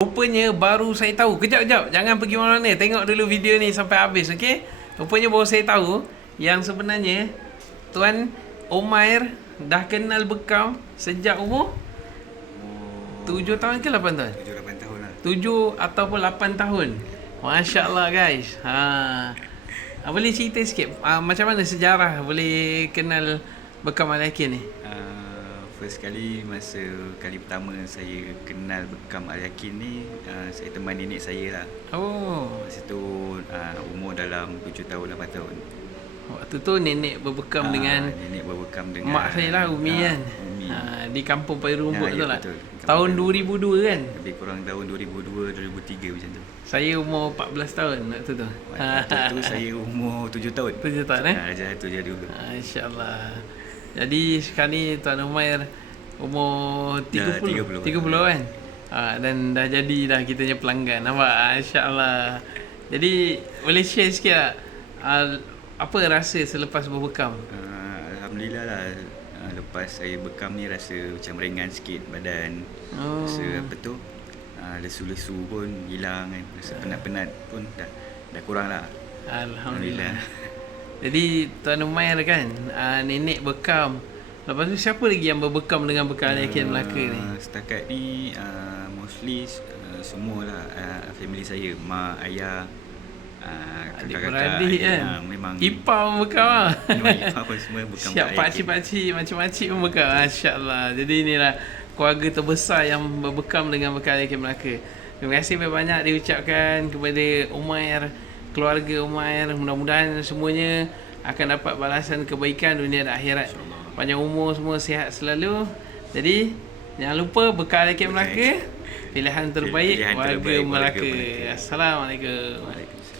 Rupanya baru saya tahu. Kejap. Jangan pergi mana-mana. Tengok dulu video ni sampai habis, okey? Rupanya baru saya tahu yang sebenarnya Tuan Umair dah kenal Bekam sejak umur 7 tahun ke 8 tahun? 7-8 tahun lah. 7 ataupun 8 tahun. Masya Allah guys. Boleh cerita sikit macam mana sejarah boleh kenal Bekam Al-Yakin ni? First kali, masa kali pertama saya kenal Bekam Al-Yakin ni, saya teman nenek saya lah. Oh. Masa tu umur dalam 7 tahun, 8 tahun. Waktu tu nenek berbekam dengan nenek berbekam dengan mak saya lah, Umi kan. Umi. Di kampung Paya Rumput tu ya, lah. betul. Tahun 2002 kan? Lebih kurang tahun 2002, 2003 macam tu. Saya umur 14 tahun waktu tu. Waktu tu saya umur 7 tahun. 7 tahun Jadi tu jadi juga. InsyaAllah. Jadi sekarang ni Tuan Umair umur 30 30 kan? Dan dah jadi dah kita punya pelanggan. Nampak? InsyaAllah. Jadi boleh share sikit tak? Apa rasa selepas berbekam? Alhamdulillah lah. Lepas saya bekam ni rasa macam ringan sikit badan. Oh. Rasa apa tu, lesu-lesu pun hilang kan. Rasa penat-penat pun dah kurang lah. Alhamdulillah. Jadi Tuan Umair kan, nenek bekam. Lepas tu siapa lagi yang berbekam dengan Bekam Al-Yakin Melaka ni? Setakat ni mostly semualah family saya, mak, ayah, adik-beradik kan. Memang Ipar pun bekam lah. Memang ipar pun semua bekam. Siap pakcik-pakcik, macam-macam pun bekam. Masya-Allah. Jadi inilah keluarga terbesar yang berbekam dengan Bekam Al-Yakin Melaka. Terima kasih banyak diucapkan kepada Umair, keluarga Umair. Mudah-mudahan semuanya akan dapat balasan kebaikan dunia dan akhirat. Panjang umur, semua sihat selalu. Jadi jangan lupa Bekam Al-Yakin Melaka, pilihan terbaik warga Melaka. Assalamualaikum. Waalaikumsalam.